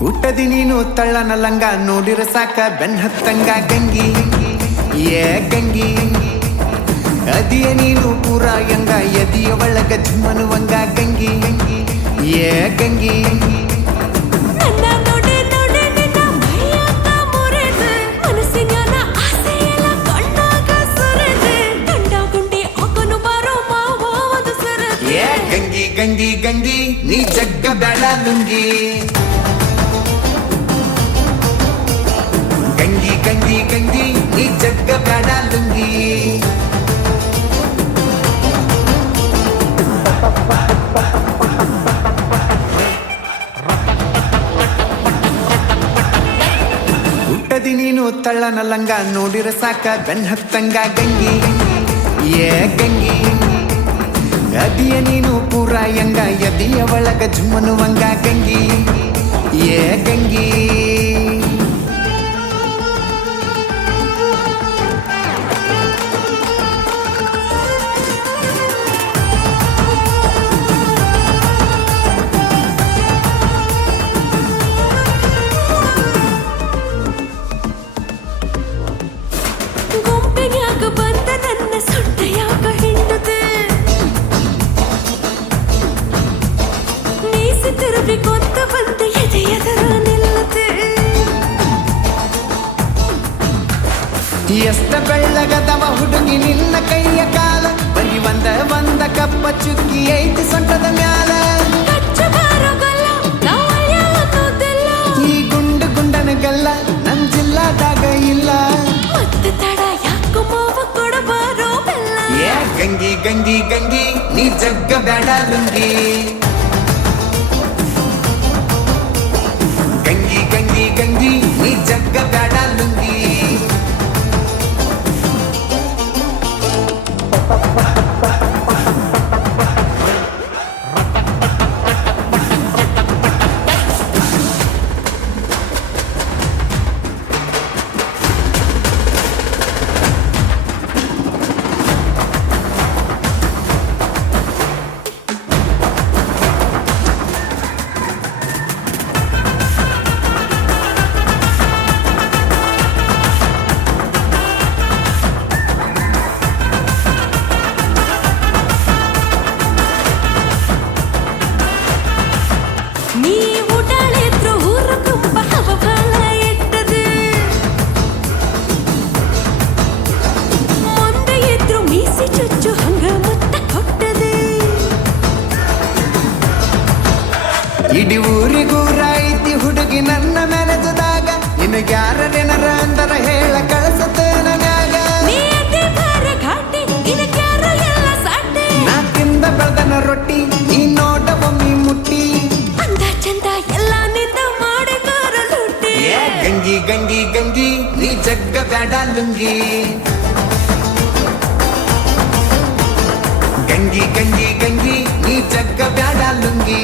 ಹುಟ್ಟದಿ ನೀನು ತಳ್ಳನ ಲಂಗ ನೋಡಿರ ಸಾಕ ಬೆನ್ ಹತ್ತಂಗ ಗಂಗಿ ಏ ಗಂಗಿ ಅದಿಯ ನೀನು ಪೂರ ಯಂಗ ಎದಿಯ ಒಳಗ ಜುಮ್ಮನುವಂಗ ಗಂಗಿ ಏ ಗಂಗಿ ಗಂಗಿ ಗಂಗಿ ಗಂಗಿ ನೀ ಜಗ್ಗ ಬೇಡ ಲುಂಗಿ ಗಂಗಿ ಗಂಗಿ ಗಂಗಿ ನೀ ಜಗ್ಗ ಬೇಡ ಲುಂಗಿ ಹುಟ್ಟದಿ ನೀನು ತಳ್ಳನ ಲಂಗ ನೋಡಿರ ಸಾಕ ಬೆನ್ ಹತ್ತಂಗ ಗಂಗಿ ಏ ಗಂಗಿ ಅದಿಯ ನೀನು ಪೂರ ಯಂಗ ಎದಿಯ ಒಳಗ ಜುಮ್ಮನುವಂಗ ಗಂಗಿ ಏ ಗಂಗಿ ಎಷ್ಟ ಬೆಳ್ಳಗದವ ಹುಡುಗಿ ನಿನ್ನ ಕೈಯ ಕಾಲ ಬರಿ ಒಂದ ಕಪ್ಪ ಚುಕ್ಕಿ ಐತಿ ಸೊಂಟದ ಮ್ಯಾಲ ಈ ಗುಂಡು ಗುಂಡನಗಲ್ಲ ನನ್ ಜಿಲ್ಲಾದಾಗ ಇಲ್ಲ ಏ ಗಂಗಿ ಗಂಗಿ ಗಂಗಿ ನೀ ಜಗ್ಗ ಬೇಡ ಲುಂಗಿ ಗಂಗಿ ಗಂಗಿ ಗಂಗಿ ನೀ ಜಗ್ಗ ಬೇಡ ಲುಂಗಿ ಇಡೀ ಊರಿಗೂರ ಐತಿ ಹುಡುಗಿ ನನ್ನ ಮೆನೆದಾಗ ನಿನಗ್ಯಾರೇನರ ಅಂದರ ಹೇಳ ಕಳಸತೇನ ಮ್ಯಾಗ ನಾಕಿಂದ ಬೆಳ್ದನ ರೊಟ್ಟಿ ನೀ ನೋಡ ಒಮ್ಮಿ ಮುಟ್ಟಿ ಚಂದ ಎಲ್ಲ ನಿಂದ ಮಾಡಿ ಗಂಗಿ ಗಂಗಿ ಗಂಗಿ ನೀ ಜಗ್ಗ ಬೇಡ ಲುಂಗಿ ಗಂಗಿ ಗಂಗಿ ಗಂಗಿ ನೀ ಜಗ್ಗ ಬೇಡ ಲುಂಗಿ